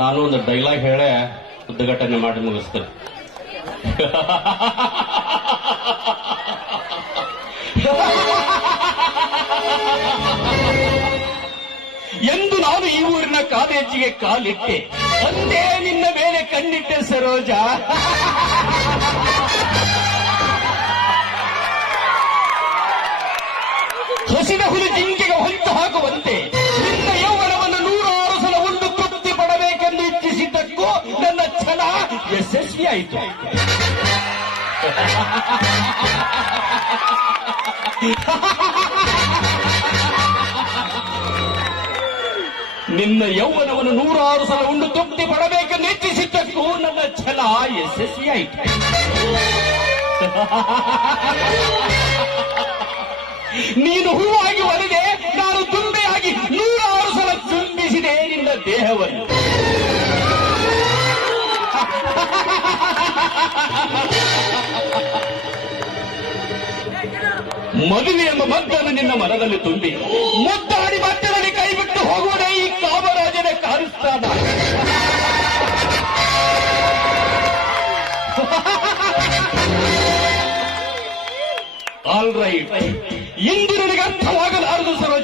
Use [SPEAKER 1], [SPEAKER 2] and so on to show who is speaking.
[SPEAKER 1] ನಾನು ಒಂದು ಡೈಲಾಗ್ ಹೇಳೇ, ಉದ್ಘಾಟನೆ ಮಾಡಿ ಮುಗಿಸ್ತೇನೆ. ಎಂದು ನಾನು ಈ ಊರಿನ ಕಾಲೇಜಿಗೆ ಕಾಲಿಟ್ಟೆ. ಒಂದೇ ನಿನ್ನ ಮೇಲೆ ಕಣ್ಣಿಟ್ಟೆ ಸರೋಜ. ಹೊಸಿದ ಹುಲಿ ಯಶಸ್ವಿಯಾಯಿತು ನಿನ್ನ ಯೌವನವನ್ನು ನೂರಾರು ಸಲ ಉಂಡು ತೃಪ್ತಿ ಪಡಬೇಕೆಂದು ನೆಚ್ಚಿಸಿದ್ದಕ್ಕೂ ನನ್ನ ಛಲ. ಯಶಸ್ವಿಯಾಯಿತು ನೀನು ಹೂವಾಗಿ ಒಲಿದೆ, ನಾನು ತುಂಬೆಯಾಗಿ ನೂರಾರು ಸಲ ತುಂಬಿಸಿದೆ ನಿನ್ನ ದೇಹವನ್ನು. ಮದುವೆ ಎಂಬ ಮದ್ದನ್ನು ನಿನ್ನ ಮನದಲ್ಲಿ ತುಂಬಿ ಮುದ್ದಾಡಿ ಕೈ ಬಿಟ್ಟು ಹೋಗುವುದೇ ಈ ಕಾಮರಾಜನ ಕಾರಿಸ್ತಾನ ಆಲ್ ರೈಟ್ ಇಂದು ನನಗೆ ಅರ್ಥವಾಗಲಾರದು ಸರೋಜ.